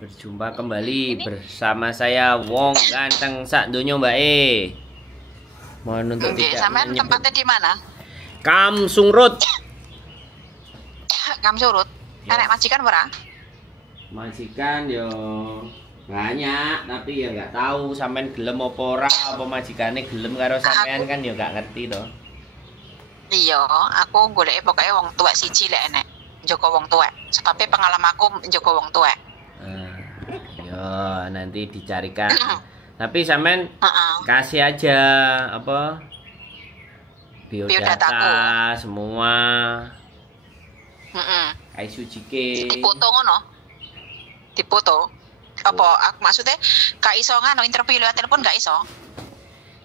Berjumpa kembali bersama saya Wong Ganteng sak donya Mbak E. Mohon untuk tidak sampean menyebut tempatnya di mana? Kamsung Road. Kamsurut. Ya. Enek majikan ora? Majikan yo banyak, tapi ya nggak tahu sampean gelem apa ora, apa majikane gelem karo sampean kan ya nggak ngerti toh. Iya, aku golek pokoknya wong tuwek siji lek enek. Joko wong tuwek. Sebabnya pengalamanku Joko wong tuwek. Ya nanti dicarikan. Tapi sampean kasih aja apa biodata semua. Kayak Sujike. Dipoto ngono. Dipoto. Apa aku maksudnya gak iso ngono interview lewat telepon gak iso.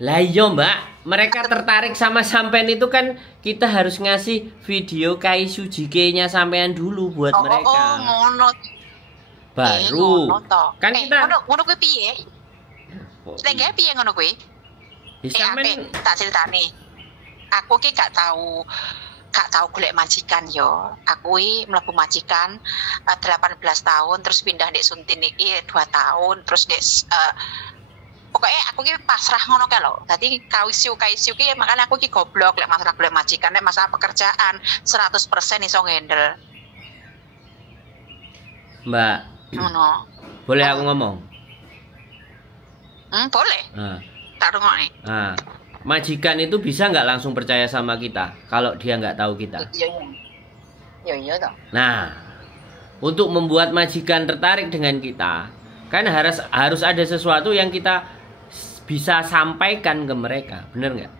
Lah iya Mbak, mereka tertarik sama sampean itu kan kita harus ngasih video Kai Sujike-nya sampean dulu buat mereka. Oh, ngono. Baru. Kan kita ngono kuwi piye? Lek gawe piye ngono kuwi? Sampean tak critani. Aku ki gak tahu golek majikan yo. Aku iki mlebu majikan 18 tahun terus pindah ndek Suntin iki 2 tahun terus ndek pokoknya aku ki pasrah ngono kae lho. Dadi kaisiu ki makanya aku ki goblok lek masalah golek majikan, lek masalah pekerjaan 100% iso ngendel. Mbak. Ngono. Boleh aku ngomong? Boleh. Tak rungokne. Majikan itu bisa nggak langsung percaya sama kita kalau dia nggak tahu kita? Iya toh. Nah, untuk membuat majikan tertarik dengan kita, kan harus ada sesuatu yang kita bisa sampaikan ke mereka, bener nggak?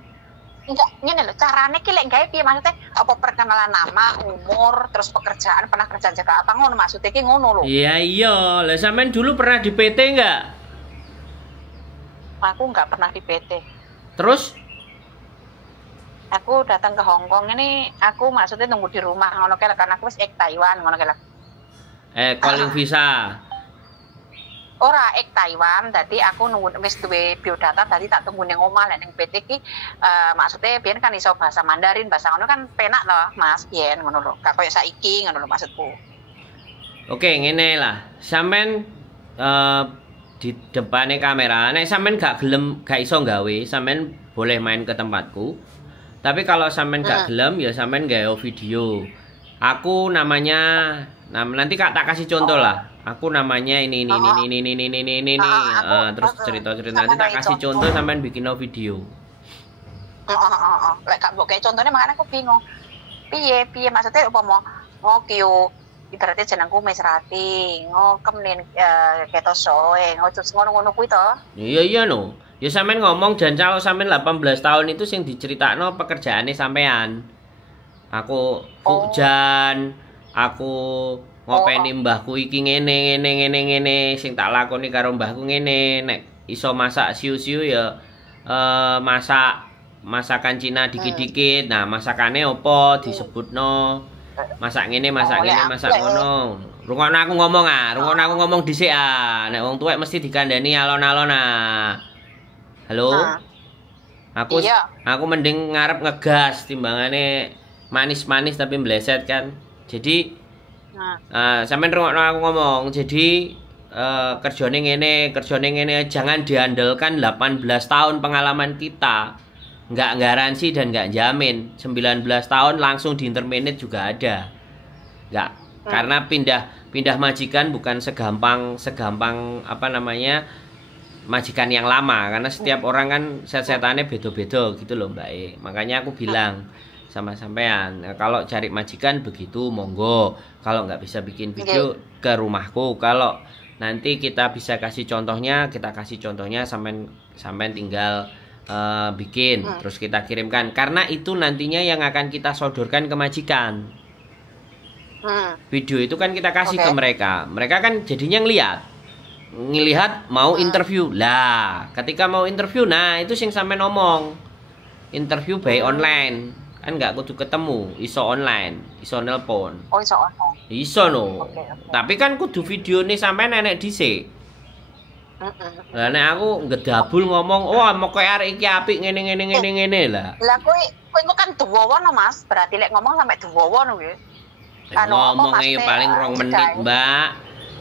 Enggak, ngene lho, carane ki lek gawe piye maksudnya? Apa perkenalan nama, umur, terus pekerjaan, pernah kerja jaga apa ngono maksudnya ki ngono lho. Iya, lah sampean dulu pernah di PT nggak? Aku nggak pernah di PT. Terus? Aku datang ke Hong Kong ini, aku maksudnya tunggu di rumah ngono kae karena aku wis Taiwan ngono kae. Calling visa. Ora Taiwan, dadi aku nunggu wis duwe biodata, dadi tak tunggu ning omah lek ning PT ki maksudnya biyen kan iso bahasa Mandarin, bahasa ngono kan penak loh, Mas, biyen ngono lho. Gak koyo saiki ngono lho maksudku. Oke, ngene lah. Sampean di depannya kamera, nek sampean gak gelem, gak iso gawe, sampean boleh main ke tempatku. Tapi kalau sampean gak gelem, ya sampean gawe video. Aku namanya, nanti tak kasih contoh lah. Aku namanya ini. Terus cerita nanti tak kasih contoh sampean bikin video. Lek gak mbok kayak contohnya makanya aku bingung. Piye maksudnya apa mau ngokyo ibaratnya jenengku Mesrati, kemudian ketos soe, ngono kuwi to. Iya no. Ya sampean ngomong dan kalau sampean 18 tahun itu sing diceritakno pekerjaane sampean. Aku hujan, aku ngopeni mbahku iki ngene sing tak lakoni karo mbahku ngene. Nek iso masak siu-siu ya masakan Cina dikit-dikit. Nah, masakane opo disebutno? Masak ngene, masak ngono. Rungokno aku ngomong dhisik ah. Nek wong tuwek mesti dikandani alon-alon ah. Halo? Aku mending ngarep ngegas timbangane manis-manis tapi meleset kan. Jadi sampean rungokno aku ngomong. Jadi kerjane ngene, jangan diandalkan 18 tahun pengalaman kita. Nggak garansi dan nggak jamin 19 tahun langsung di interminate juga ada. Nggak, karena pindah majikan bukan segampang apa namanya majikan yang lama, karena setiap orang kan setannya beda-beda gitu loh Mbak E. Makanya aku bilang sama sampean, kalau cari majikan begitu monggo, kalau nggak bisa bikin video ke rumahku, kalau nanti kita bisa kasih contohnya, sampean tinggal bikin terus kita kirimkan, karena itu nantinya yang akan kita sodorkan ke majikan. Video itu kan kita kasih ke mereka kan jadinya ngelihat mau interview lah. Ketika mau interview, nah itu sing sampean ngomong interview by online kan nggak kudu ketemu, iso online, iso nelpon. Iso online. Iso no. Tapi kan kudu video nih sampean enek dhisik. Lah nek aku ngedabul ngomong, "Oh, mau koyo arek iki apik ngene lah." Lah kowe kan duwowo no, Mas. Berarti lek ngomong sampai duwowo no kuwi. Ngomong ae paling 2 menit, Mbak.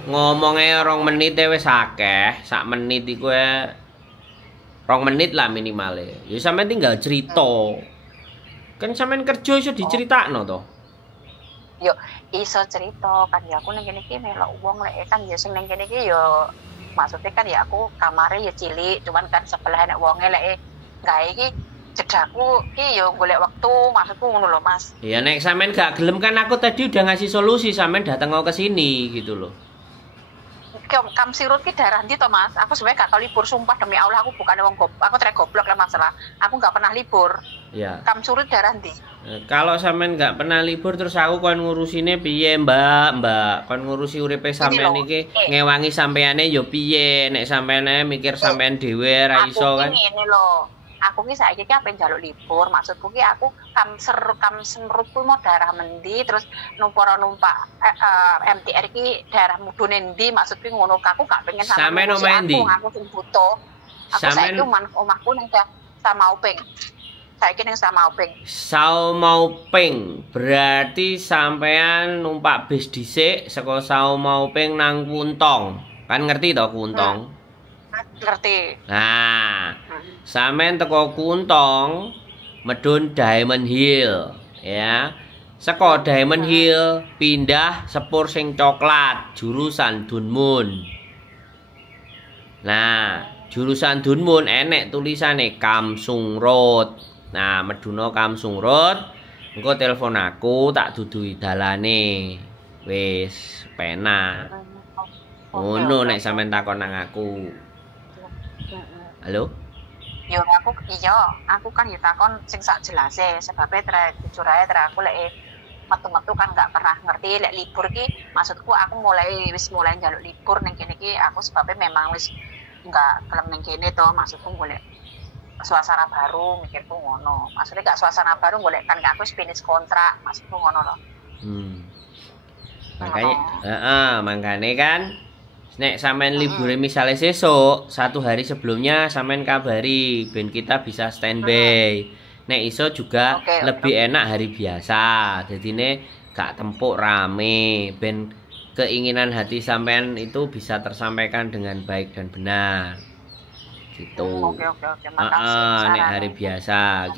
ngomongnya 2 menit wis akeh, 1 menit iku 2 menit lah minimalnya. Ya sampean tinggal cerita. Kan sampean kerja iso diceritakno to. Yo iso cerita kan ya aku ning kene iki melok wong lek kan ya sing ning kene iki yo maksudnya kan ya aku kamare ya cilik, cuman kan sebelah nek wonge lek gawe iki jedaku iki yo golek waktu, maksudku ngono lho Mas. Ya nek sampean gak gelem kan aku tadi udah ngasih solusi, sampean datang ke sini gitu loh. Kam sirut ki daerah ndi to Mas? Aku sebenarnya gak tau libur, sumpah demi Allah aku bukan wong goblok, aku trek goblok lah masalah. Aku gak pernah libur. Ya. Kam sirut daerah ndi? Kalau sampean gak pernah libur terus aku kon ngurusine piye, Mbak? Kon ngurusi uripe sampean iki ngewangi sampeane yo piye? Nek sampeane mikir sampean dhewe ra iso kan. Ngene lho. Aku ki saiki ki ape njaluk libur, maksudku ki aku kam semrut ku mau daerah mendi terus numpak MTR ki daerah mudune ndi, maksudku ngono. Aku gak pengen sampean aku sing butuh. Aku saiki omahku ning Samauping. Saiki ning Samauping. Berarti sampean numpak bis dhisik saka Samauping nang Kuntong. Kan ngerti to Kuntong? Ngerti. Nah, sampean teko Kuntong medun Diamond Hill ya. Saka Diamond Hill pindah sepur sing coklat jurusan Dunmun. Nah, jurusan Dunmun enek tulisane Kamsung Road. Nah, meduna Kamsung Road, engko telepon aku tak duduhi dalane. Wis penak. Ngono nek sampean takon nang aku. Halo? Yo aku kan ya takon sing sak jelase sebabe jujur ae aku lek metu-metu kan gak pernah ngerti lek libur ki, maksudku aku mulai njaluk libur ning kene ki aku sebabe memang wis enggak kelem ning kene to, maksudku golek suasana baru, mikirku ngono. Maksudnya gak suasana baru golek kan aku wis finish kontrak, maksudku ngono loh. Makanya kan nek sampean libure misale sesuk 1 hari sebelumnya sampean kabari ben kita bisa standby. Nek iso juga lebih enak hari biasa. Dadine gak tempuk rame ben keinginan hati sampean itu bisa tersampaikan dengan baik dan benar. Gitu. Oke. Makasih. Nek hari biasa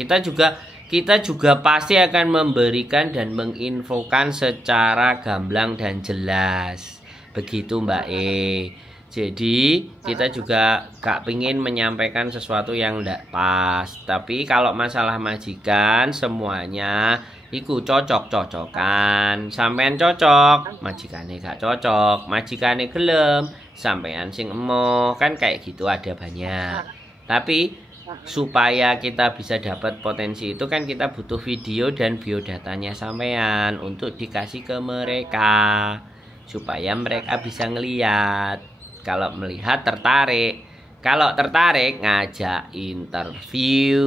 kita juga pasti akan memberikan dan menginfokan secara gamblang dan jelas. Begitu Mbak E. Jadi kita juga gak pingin menyampaikan sesuatu yang ndak pas. Tapi kalau masalah majikan semuanya iku cocok-cocokan. Sampean cocok, majikane gak cocok. Majikane gelem, sampean sing emoh. Kan kayak gitu ada banyak. Tapi supaya kita bisa dapat potensi itu kan kita butuh video dan biodatanya sampean untuk dikasih ke mereka. Supaya mereka bisa ngeliat. Kalau melihat tertarik. Kalau tertarik ngajak interview.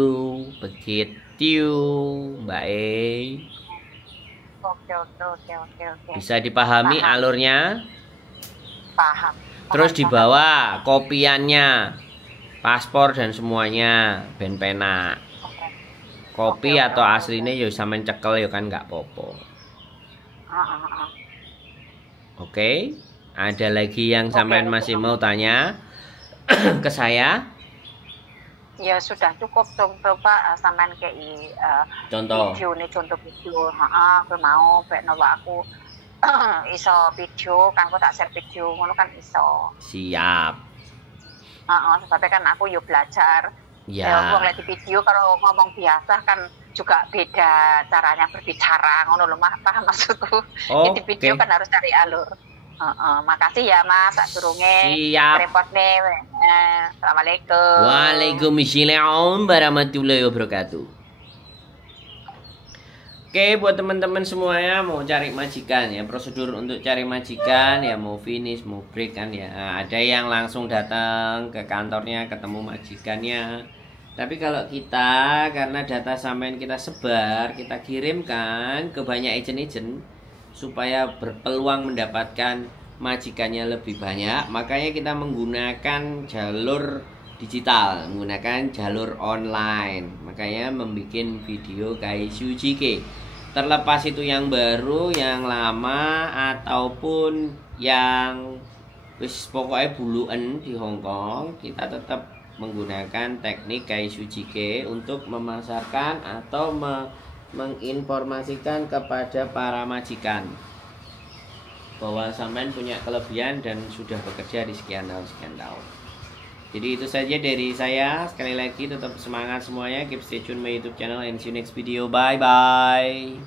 Begitu Mbak E. Oke. Bisa dipahami paham. Alurnya? Paham. Terus dibawa kopiannya, paspor dan semuanya, ben penak. Kopi atau aslinya ya sampean cekel ya kan nggak popo. Oke, ada lagi yang sampean masih mau tanya ke saya? Ya sudah cukup coba sampean kei contoh video. Aku mau bawa aku iso video kan aku tak share video ngono kan iso. Siap. Sebabnya kan aku yo belajar. Ya. Wong lihat di video kalau ngomong biasa kan juga beda caranya berbicara ngono lho paham maksudku. Di video kan harus cari alur. Makasih ya Mas sak durunge repotne. Assalamualaikum. Waalaikumsalam warahmatullahi wabarakatuh. Oke, buat teman-teman semuanya mau cari majikan ya, prosedur untuk cari majikan ya mau finish, mau break kan ya. Ada yang langsung datang ke kantornya ketemu majikannya. Tapi kalau kita karena data sampean kita sebar, kita kirimkan ke banyak agent-agent supaya berpeluang mendapatkan majikannya lebih banyak, makanya kita menggunakan jalur digital, menggunakan jalur online. Makanya membuat video kayak Sujike. Terlepas itu yang baru, yang lama ataupun yang wis pokoknya buluan di Hong Kong, kita tetap menggunakan teknik Gaishu Jike untuk memasarkan atau menginformasikan kepada para majikan bahwa sampean punya kelebihan dan sudah bekerja di sekian tahun. Jadi itu saja dari saya. Sekali lagi tetap semangat semuanya. Keep stay tune my YouTube channel and see you next video. Bye bye.